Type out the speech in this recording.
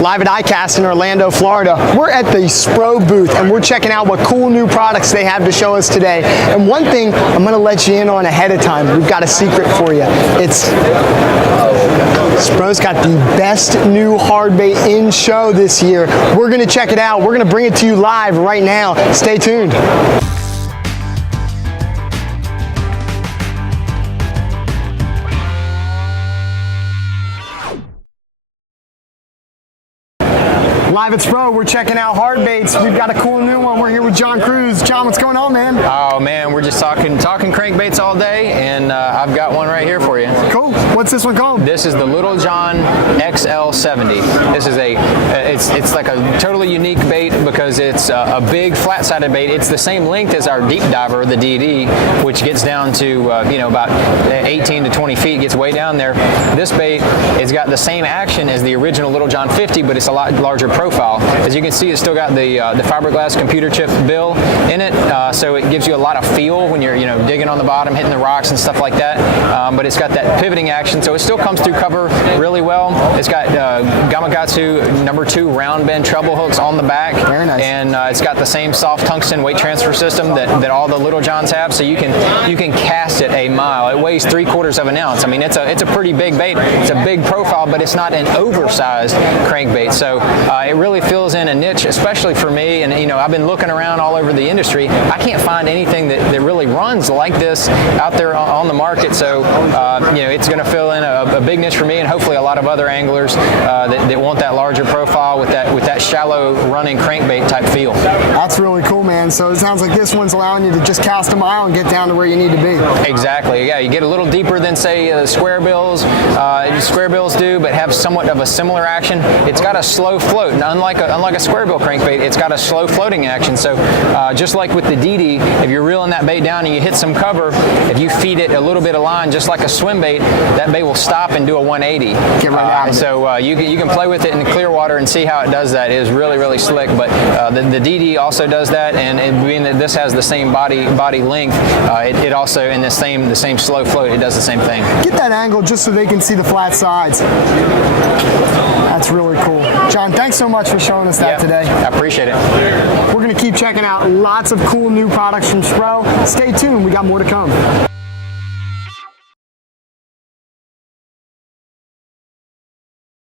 live at ICAST in Orlando, Florida. We're at the Spro booth and we're checking out what cool new products they have to show us today. And one thing I'm going to let you in on ahead of time, we've got a secret for you. Spro's got the best new hard bait in show this year. We're going to check it out. We're going to bring it to you live right now. Stay tuned. Live at Spro, we're checking out hard baits. We've got a cool new one. We're here with John Cruz. John, what's going on, man? Oh man, we're just talking crankbaits all day, and I've got one right here for you. Cool. What's this one called? This is the Little John KL70. This is it's like a totally unique bait because it's a big flat-sided bait. It's the same length as our deep diver, the DD, which gets down to about 18 to 20 feet. Gets way down there. This bait has got the same action as the original Little John 50, but it's a lot larger profile. As you can see, it's still got the fiberglass computer chip bill in it, so it gives you a lot of feel when you're digging on the bottom, hitting the rocks and stuff like that. But it's got that pivoting action, so it still comes through cover really well. It's got Gamakatsu #2 round bend treble hooks on the back. Very nice. And it's got the same soft tungsten weight transfer system that all the Little Johns have, so you can cast it a mile. It weighs 3/4 of an ounce. I mean, it's a pretty big bait. It's a big profile, but it's not an oversized crankbait. So it really fills in a niche, especially for me. And I've been looking around all over the industry. I can't find anything that really runs like this out there on the market. So it's going to fill in a big niche for me, and hopefully a lot of other anglers that want that larger profile with that shallow running crankbait type feel. That's really cool, man. So it sounds like this one's allowing you to just cast a mile and get down to where you need to be. Exactly. Yeah, you get a little deeper than say square bills do, but have somewhat of a similar action. It's got a slow float, and unlike a square bill crankbait, it's got a slow floating action. So just like with the DD, if you're reeling that bait down and you hit some cover, if you feed it a little bit of line, just like a swim bait, that bait will stop and do a 180. Get right out of it. So you can play with it in the clear water and see how it does that. It is really, really slick. But the DD also does that, and being that this has the same body length, it also in the same slow float, it does the same thing. Get that angle just so they can see the flat sides. That's really cool. John, thanks so much for showing us that today. I appreciate it. We're going to keep checking out lots of cool new products from Spro. Stay tuned. We got more to come.